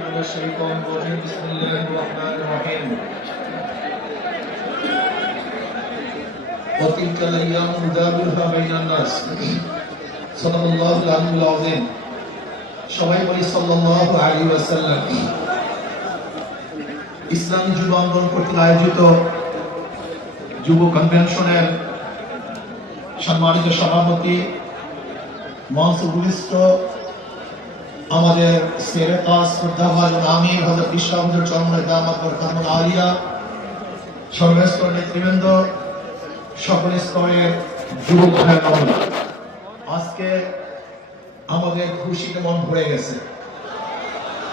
من الشيطان الرجيم بسم الله الرحمن الرحيم وتلك الأيام نداولها بين الناس صدق الله العلي العظيم সবাই বলি সাল্লাল্লাহু আলাইহি ওয়াসাল্লাম। ইসলামী যুব আন্দোলন কর্তৃক আয়োজিত যুব কনভেনশনের সম্মানিত সভাপতি মঞ্চভূমিষ্ঠ আমাদের সেরেকাস শ্রদ্ধাভাজন আমির হযরত ইসলামের চরমনায় দামাত বরকাতুল আলিয়া, সর্বস্তরের নেতৃবৃন্দ, সকল স্তরের যুবক ভাইরা, আজকে আমাদের খুশিতে মন ভরে গেছে।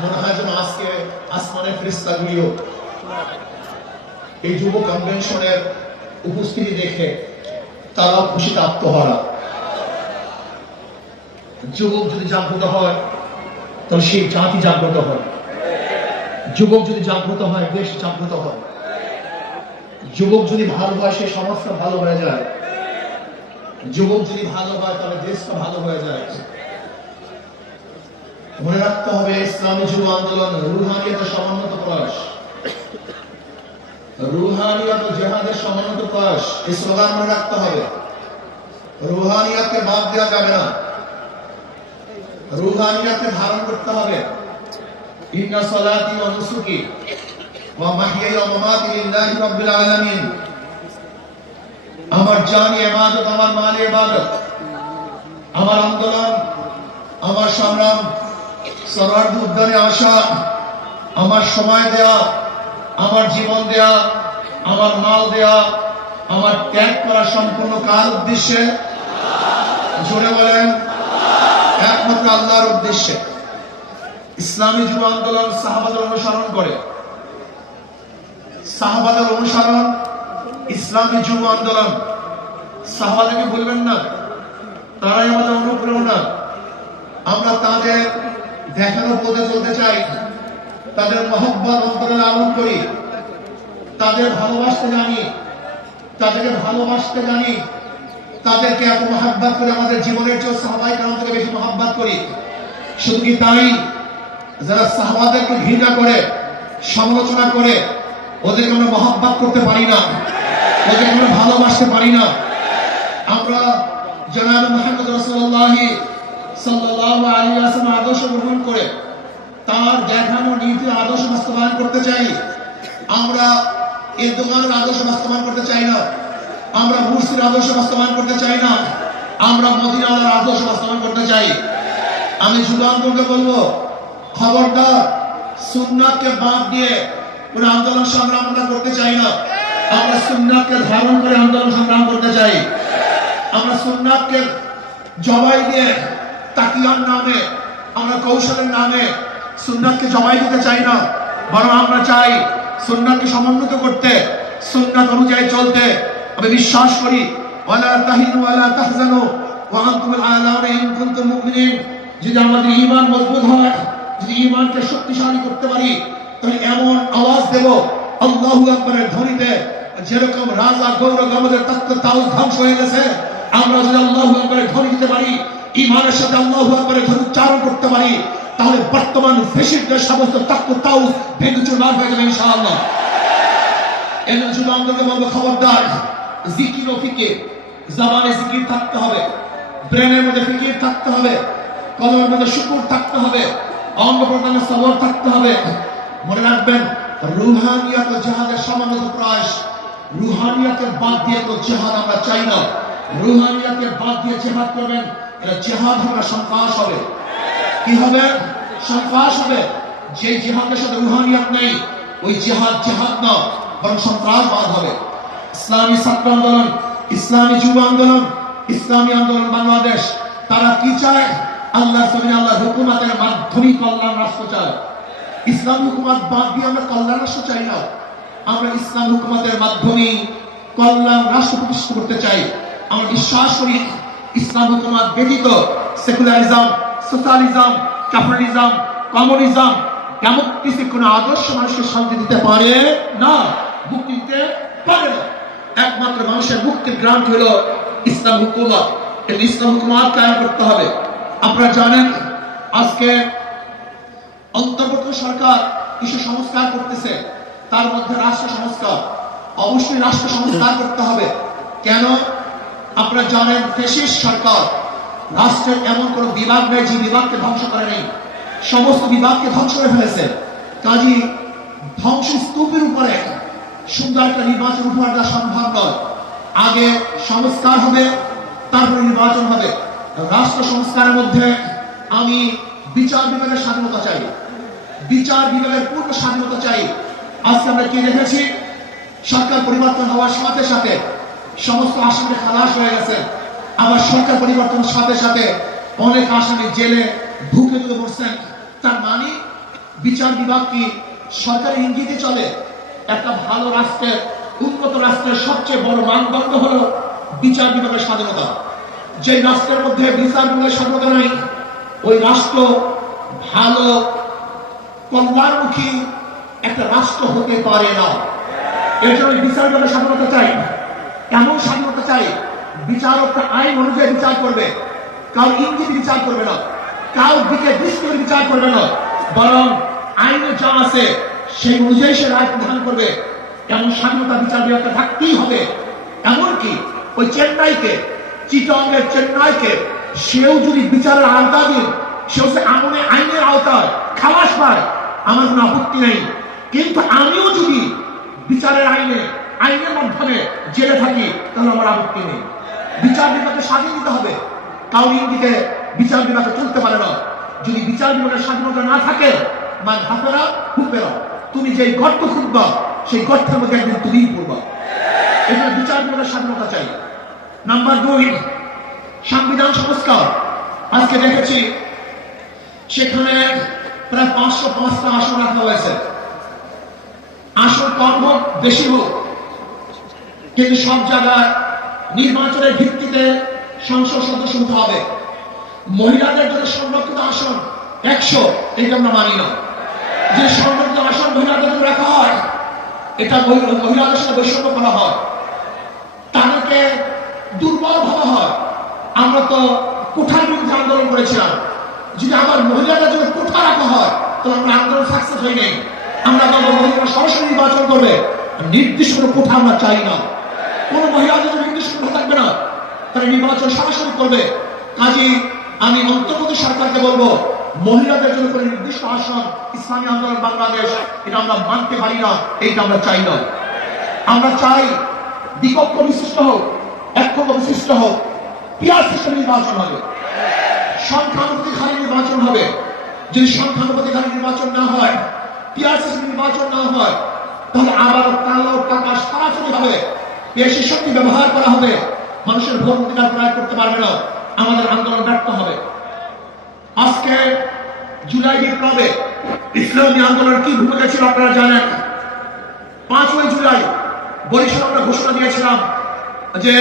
মনে হয় যেন আজকে আসমানের ফেরেশতাগুলিও এই যুব কনভেনশনের উপস্থিতি দেখে তারাও খুশিতে আত্মহারা। যুবক যদি জাগ্রত হয় তাহলে সেই জাতি জাগ্রত হয়, যুবক যদি জাগ্রত হয় দেশ জাগ্রত হয়, যুবক যদি ভালো হয় সেই সমাজটা ভালো হয়ে যায়, যুবক যদি ভালো হয় তাহলে দেশটা ভালো হয়ে যায়। মনে রাখতে হবে ইসলামী যুব আন্দোলন রুহানিয়তের সমন্বিত প্রয়াস, রুহানিয়ত জিহাদের সমন্বিত প্রয়াস। এই স্লোগান মনে রাখতে হবে। রুহানিয়তকে বাদ দেওয়া যাবে না, রুহানিয়তকে ধারণ করতে হবে। ইন্না সালাতি ওয়া নুসুকি ওয়া মাহইয়ায়া ওয়া মামাতি লিল্লাহি রাব্বিল আলামিন। আমার জান ইবাদত, আমার মাল ইবাদত, আমার আন্দোলন, আমার সংগ্রাম, সরওয়ার্দী উদ্যানে আসা, আমার সময় দেয়া, আমার জীবন দেয়া, আমার মাল দেয়া, আমার ত্যাগ করা সম্পূর্ণ কার উদ্দেশ্যে? জোরে বলেন, একমাত্র আল্লাহর উদ্দেশ্যে। ইসলামী যুব আন্দোলন সাহাবাদের অনুসরণ করে, সাহাবাদের অনুসরণ ইসলামী যুব আন্দোলন। সাহাবাদেরকে বলবেন না, তারাই আমাদের অনুপ্রেরণা। আমরা তাদের দেখানো পথে চলতে চাই, তাদের মহব্বত অন্তরে লালন করি, তাদের ভালোবাসতে জানি, তাদেরকে ভালোবাসতে জানি, তাদেরকে এত মহব্বত করে আমাদের জীবনের চেয়ে সাহাবায়ে কেরাম থেকে বেশি মহব্বত করি। শুধু কি তাই, যারা সাহাবাদেরকে ঘৃণা করে, সমালোচনা করে, ওদেরকে আমরা মহব্বত করতে পারি না, ওদেরকে আমরা ভালোবাসতে পারি না। আমরা জনাব মুহাম্মদ রাসূলুল্লাহ সাল্লাল্লাহু আলাইহি ওয়াসাল্লাম আদর্শ গ্রহণ করে তার দেখানো নীতি আদর্শ বাস্তবায়ন করতে চাই। আমরা এরদোগানের আদর্শ বাস্তবায়ন করতে চাই না, আমরা মুরসির আদর্শ বাস্তবায়ন করতে চাই না, আমরা মদিনার আদর্শ বাস্তবায়ন করতে চাই। আমি যুব আন্দোলনকে বলবো, খবরদার সুন্নাতকে বাদ দিয়ে কোন আন্দোলন সংগ্রাম আমরা করতে চাই না। আমরা সুন্নাতকে ধারণ করে আন্দোলন সংগ্রাম করতে চাই। আমরা সুন্নাতকে জবাই দিয়ে তাকিয়ার নামে, আমরা কৌশলের নামে সুন্নাতকে জবাই দিতে চাই না, বরং আমরা চাই সুন্নাতকে সমন্বিত করতে, সুন্নাত অনুযায়ী চলতে। আমি বিশ্বাস করি ওয়ালা তাহিনু ওয়ালা তাহজানু ওয়া আনতুমুল আ'লাউনা ইন কুনতুম মুমিনিন। যদি আমাদের ঈমান মজবুত হয়, যদি ঈমানকে শক্তিশালী করতে পারি, তাহলে এমন আওয়াজ দেব আল্লাহু আকবারের ধ্বনিতে, যেরকম রাজা গৌরব আমাদের তখ্ত তাউস ধ্বংস হয়ে গেছে, আমরা যদি আল্লাহু আকবারের ধ্বনি দিতে পারি, ঈমানের সাথে আল্লাহু আকবারের ধ্বনি উচ্চারণ করতে পারি, তাহলে বর্তমান ফ্যাসিস্টদের সমস্ত তখ্ত তাউস ভেঙে চুরমার হয়ে যাবে ইনশাআল্লাহ। এর জন্য আমাদেরকে বলবো, খবরদার জিকির ও ফিকির, জবানে জিকির থাকতে হবে, ব্রেনের মধ্যে ফিকির থাকতে হবে, কলমের মধ্যে শুকর থাকতে হবে, অঙ্গ প্রত্যঙ্গে সবর থাকতে হবে। মনে রাখবেন, রুহানিয়ত ও জিহাদের সমন্বিত প্রয়াস। রুহানিয়তের বাদ দিয়ে তো জিহাদ আমরা চাই না। রুহানিয়তের বাদ দিয়ে জিহাদ করবেন, এটা জিহাদ হবে, সন্ত্রাস হবে। কি হবে? সন্ত্রাস হবে। যে জিহাদের সাথে রুহানিয়ত নেই, ওই জিহাদ জিহাদ না, বরং সন্ত্রাসবাদ হবে। ইসলামী ছাত্র আন্দোলন, ইসলামী যুব আন্দোলন, ইসলামী আন্দোলন বাংলাদেশ, তারা কি চায়? আল্লাহর জমিনে আল্লাহর হুকুমতের মাধ্যমে কল্যাণ রাষ্ট্র চায়। ইসলাম হুকুমত বাদ দিয়ে আমরা কল্যাণ রাষ্ট্র চাই না, আমরা ইসলাম হুকুমতের মাধ্যমে কল্যাণ রাষ্ট্র প্রতিষ্ঠা করতে চাই। আমরা বিশ্বাস করি ইসলাম হুকুমত ব্যতীত সেকুলারিজম, সোশ্যালিজম, ক্যাপিটালিজম, কমিউনিজম এমন কিছু কোন আদর্শ মানুষকে শান্তি দিতে পারে না, মুক্তি দিতে পারে না। একমাত্র মানুষের মুক্তির গ্রান্ট হলো ইসলাম হুকুমত। ইসলাম হুকুমত কায়েম করতে হবে। আপনারা জানেন আজকে অন্তর্বর্তী সরকার সরকার কিছু সংস্কার করতেছে, তার মধ্যে রাষ্ট্র সংস্কার। অবশ্যই রাষ্ট্র সংস্কার করতে হবে। কেন? আপনারা জানেন ফ্যাসিস্ট সরকার, রাষ্ট্রের এমন কোন বিভাগ নেই যে বিভাগকে ধ্বংস করে নেই, সমস্ত বিভাগকে ধ্বংস করে ফেলেছে। কাজী ধ্বংসস্তূপের উপরে সুন্দর একটা নির্বাচন উপহার দেওয়া সম্ভব নয়। আগে সংস্কার হবে, তারপরে নির্বাচন হবে। রাষ্ট্র সংস্কারের মধ্যে আমি বিচার বিভাগের স্বাধীনতা চাই, বিচার বিভাগের পূর্ণ স্বাধীনতা চাই। আজকে আমরা কি দেখেছি, সরকার পরিবর্তন হওয়ার সাথে সাথে সমস্ত আসামি খালাস হয়ে গেছে। আবার সরকার পরিবর্তনের সাথে সাথে অনেক আসামি জেলে ঢুকে ঢুকে পড়ছেন। তার মানে বিচার বিভাগ কি সরকারের ইঙ্গিতে চলে? একটা ভালো রাষ্ট্রের, উন্নত রাষ্ট্রের সবচেয়ে বড় মানদণ্ড হলো বিচার বিভাগের স্বাধীনতা। যে রাষ্ট্রের মধ্যে বিচার বিভাগের স্বাধীনতা নাই, ওই রাষ্ট্র ভালো কল্যাণমুখী একটা রাষ্ট্র হতে পারে না। এর জন্য বিচার বিভাগের স্বাধীনতা চাই। এমন স্বাধীনতা চাই, বিচারকরা আইন অনুযায়ী বিচার করবে, কাউ ইঙ্গিতে বিচার করবে না, কাউ দিকে দৃষ্টি করে বিচার করবে না, বরং আইনে যা আছে সেই অনুযায়ী সে রায় প্রদান করবে। এমন স্বাধীনতা বিচার বিভাগকে থাকতেই হবে। এমনকি ওই চেন্নাইকে, চিটংয়ের চেন্নাইকে, সেও যদি বিচারের আওতাধীন, সেও সে আইনের আওতায় খালাস পায়, আমার কোনো আপত্তি নেই। কিন্তু আমিও যদি বিচারের আইনের মাধ্যমে জেলে থাকি, তাহলে আমার আপত্তি নেই। বিচার বিভাগকে স্বাধীন দিতে হবে, কাউরি ইঙ্গিতে বিচার বিভাগে চলতে পারে না। যদি বিচার বিভাগের স্বাধীনতা না থাকে, মান হাফেরা হুফেরা, তুমি যে গর্ত খুঁজবা সেই গর্তের মধ্যে একদিন তুমিই পড়বা। এজন্য বিচার বিভাগের স্বাধীনতা চাই। নাম্বার 2, সংবিধান সংস্কার। আজকে দেখেছি সেখানে প্রায় 505টা আসন রাখা হয়েছে। আসন কম হোক বেশি হোক, কিন্তু সব জায়গায় নির্বাচনের ভিত্তিতে সংসদ সদস্য হতে হবে। মহিলাদের জন্য সংরক্ষিত আসন 100, এটা আমরা মানি না। যে সংরক্ষিত আসন মহিলাদের জন্য রাখা হয়, এটা মহিলাদের সাথে বৈষম্য করা হয়, তাদেরকে দুর্বল ভাবা হয়। আমরা তো কোঠার বিরুদ্ধে আন্দোলন করেছিলাম। যদি আবার মহিলাদের জন্য কোঠা রাখা হয়, তাহলে আমরা আন্দোলন সাকসেস হই নাই। আমরা বলবো মহিলারা সরাসরি নির্বাচন করবে, নির্দিষ্ট কোনো কোঠা আমরা চাই না। কোন মহিলাদের জন্য নির্দিষ্ট কোঠা থাকবে না, তারা নির্বাচন সরাসরি করবে। কাজেই আমি অন্তর্বর্তী সরকারকে বলবো, মহিলাদের জন্য কোনো নির্দিষ্ট আসন ইসলামী আন্দোলন বাংলাদেশ, এটা আমরা মানতে পারি না, এইটা আমরা চাই না। আমরা চাই বিকল্প বিশিষ্ট হোক, একক্ষ বিশিষ্ট হোক, পিয়ার সিস্টেম নির্বাচন হবে, সংখ্যানুপাতিক নির্বাচন হবে। যদি সংখ্যানুপাতিক নির্বাচন না হয়, পিয়ার সিস্টেম নির্বাচন না হয়, তাহলে আবার কালো টাকা সরাসরি হবে, বেশি শক্তি ব্যবহার করা হবে, মানুষের ভোট অধিকার প্রয়োগ করতে পারবে না, আমাদের আন্দোলন ব্যর্থ হবে। আজকে জুলাই বিপ্লবে ইসলামী আন্দোলন কি ভূমিকা ছিল আপনারা জানেন। 5ই জুলাই বরিশাল আমরা ঘোষণা দিয়েছিলাম যে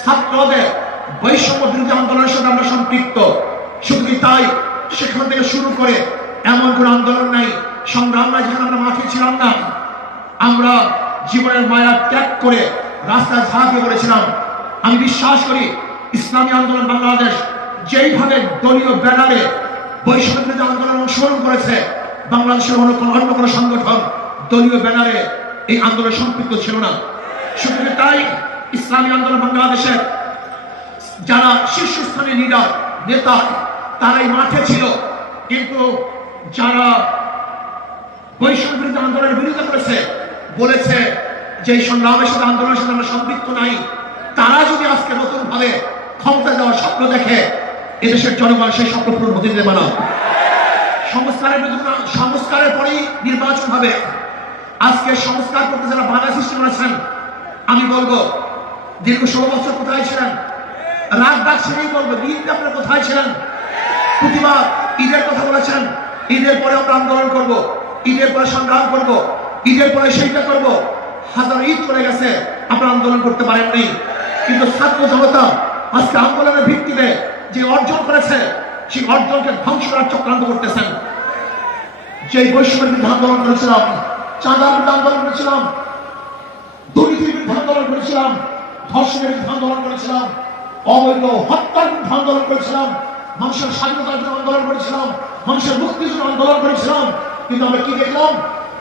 ছাত্রদের বৈষম্য বিরোধী আন্দোলনের সাথে আমরা সম্পৃক্ত। শুধু কি তাই, সেখান থেকে শুরু করে এমন কোন আন্দোলন নাই, সংগ্রাম নাই যেখানে আমরা মাঠে ছিলাম না। আমরা জীবনের মায়া ত্যাগ করে রাস্তায় ঝাঁপিয়ে পড়েছিলাম। আমি বিশ্বাস করি ইসলামী আন্দোলন বাংলাদেশ যেইভাবে দলীয় ব্যানারে বৈষম্য বিরোধী আন্দোলন অংশগ্রহণ করেছে, বাংলাদেশের অন্য কোনো সংগঠন দলীয় ব্যানারে এই আন্দোলন সম্পৃক্ত ছিল না। শুধু তাই, ইসলামী আন্দোলন বাংলাদেশের যারা শীর্ষস্থানীয় লিডার নেতা, তারাই মাঠে ছিল। কিন্তু যারা বৈষম্য বিরোধী আন্দোলনের বিরোধিতা করেছে, বলেছে যে এই সংগ্রামের সাথে আন্দোলনের সাথে আমরা সম্পৃক্ত নাই, তারা যদি আজকে নতুন ভাবে ক্ষমতা যাওয়ার স্বপ্ন দেখে, এদেশের জনগণ সেই স্বপ্ন পূরণ হতে দেবে না। সংস্কারের পরেই নির্বাচন হবে। আজকে সংস্কার করতে যারা বাধা সৃষ্টি করেছেন, আমি বলবো দীর্ঘ 16 বছর কোথায় ছিলেন? রাত ডাক ছেড়েই বলবো, দিনটা আপনারা কোথায় ছিলেন? প্রতিবাদ, ঈদের কথা বলেছেন, ঈদের পরে আমরা আন্দোলন করব, ঈদের পরে সংগ্রাম করব, ঈদের পরে সেইটা করব। হাজার ঈদ চলে গেছে, আপনারা আন্দোলন করতে পারেননি। কিন্তু ছাত্র জনতা আজকে আন্দোলনের ভিত্তিতে যে অর্জন করেছে, সেই অর্জনকে ধ্বংস করার চক্রান্ত করতেছেন। যে বৈষম্যের বিরুদ্ধে আন্দোলন করেছিলাম, চাঁদার বিরুদ্ধে আন্দোলন করেছিলাম, দুর্নীতির বিরুদ্ধে আন্দোলন করেছিলাম, ধর্ষণের বিরুদ্ধে আন্দোলন করেছিলাম, অবৈধ হত্যার বিরুদ্ধে আন্দোলন করেছিলাম, মানুষের স্বাধীনতার জন্য আন্দোলন করেছিলাম, মানুষের মুক্তির জন্য আন্দোলন করেছিলাম। কিন্তু আমরা কি দেখলাম?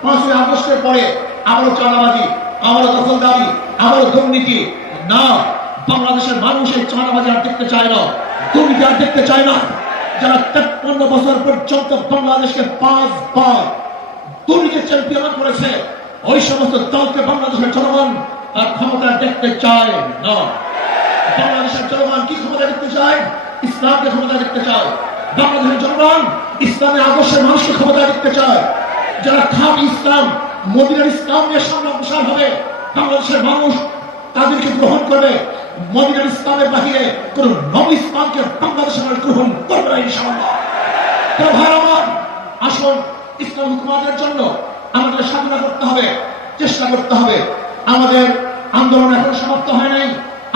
5ই আগস্টের পরে আবারও চাঁদাবাজি, আবারও দখলদারি, আবারও দুর্নীতি। না, বাংলাদেশের মানুষ এই চাঁদাবাজি আর দেখতে চায় না, দুর্নীতি আর দেখতে চায় না। যারা 53 বছর পর্যন্ত বাংলাদেশকে 5 বার দুর্নীতির চ্যাম্পিয়ন করেছে, ওই সমস্ত দলকে বাংলাদেশের জনগণ আর ক্ষমতা দেখতে চায় না। বাংলাদেশের জনগণ কি ক্ষমতা দেখতে চায়? ইসলামকে ক্ষমতা দেখতে চায়। বাংলাদেশের জনগণ ইসলামের আদর্শের মানুষকে ক্ষমতা দেখতে চায়। যারা খাঁটি ইসলাম, মদিনার ইসলাম নিয়ে সামনে অগ্রসর হবে, বাংলাদেশের মানুষ তাদেরকে গ্রহণ করবে। মদিনার ইসলামের বাহিরে কোন নব ইসলামকে বাংলাদেশের মানুষ গ্রহণ করবে না ইনশাআল্লাহ। তো ভাই আমার, আসুন ইসলাম হুকুমাতের জন্য আমাদের সাধনা করতে হবে, চেষ্টা করতে হবে। আমাদের আন্দোলন এখন সমাপ্ত হয় নাই,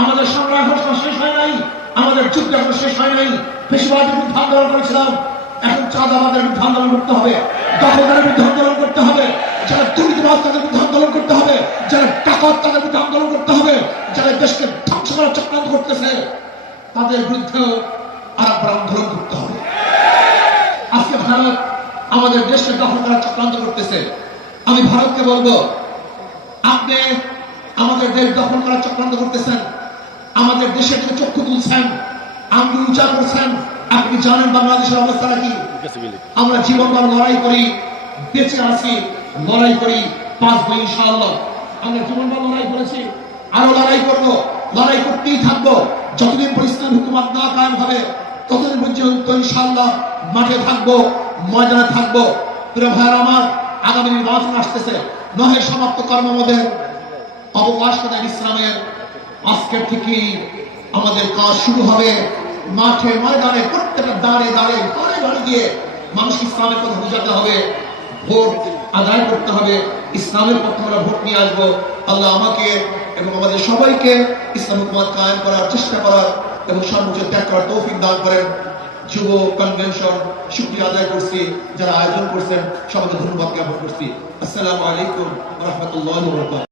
আমাদের সংগ্রাম এখন শেষ হয় নাই, আমাদের যুদ্ধ এখন শেষ হয় নাই। বেশিরভাগের বিরুদ্ধে আন্দোলন করেছিলাম, এখন চাঁদাবাদের বিরুদ্ধে আন্দোলন করতে হবে, দখলদারের বিরুদ্ধে আন্দোলন করতে হবে, যারা দুর্নীতিবাজ তাদের বিরুদ্ধে আন্দোলন করতে হবে, যারা ডাকাত তাদের বিরুদ্ধে আন্দোলন করতে হবে, যারা দেশকে ধ্বংস করার চক্রান্ত করতেছে তাদের বিরুদ্ধে আরেকবার আন্দোলন করতে হবে। আজকে ভারত আমাদের দেশকে দখল করার চক্রান্ত করতেছে। আমি ভারতকে বলবো, আপনি আমাদের দেশ দখল করার চক্রান্ত করতেছেন, আমাদের দেশের দিকে চক্ষু তুলছেন, আঙ্গুল উঁচা করছেন। আপনি জানেন বাংলাদেশের অবস্থাটা কি? আমরা জীবনভর লড়াই করি, বেঁচে আছি, লড়াই করি, বাঁচবো ইনশাআল্লাহ। আমরা জীবনভর লড়াই করেছি, আরো লড়াই করবো, লড়াই করতেই থাকবো। যতদিন ইসলাম হুকুমত না কায়েম হবে ততদিন পর্যন্ত ইনশাআল্লাহ মাঠে থাকবো, ময়দানে থাকবো। প্রিয় ভাইরা আমার, আগামী নির্বাচন আসতেছে, নহে সমাপ্ত কর্মমদের অবকাশ দেন ইসলামের। আজকের থেকেই আমাদের কাজ শুরু হবে। মাঠে ময়দানে প্রত্যেকটা দাঁড়ে দাঁড়ে ঘরে ঘরে গিয়ে মানুষ ইসলামের কথা বোঝাতে হবে, ভোট আদায় করতে হবে, ইসলামের পক্ষে আমরা ভোট নিয়ে আসবো। আল্লাহ আমাকে এবং আমাদের সবাইকে ইসলাম হুকুমত কায়েম করার চেষ্টা করার এবং সর্বোচ্চ ত্যাগ করার তৌফিক দান করেন। যুব কনভেনশন শুকরিয়া আদায় করছি, যারা আয়োজন করছেন সবাইকে ধন্যবাদ জ্ঞাপন করছি। আসসালামু আলাইকুম ওয়া রাহমাতুল্লাহি ওয়া বারাকাতুহু।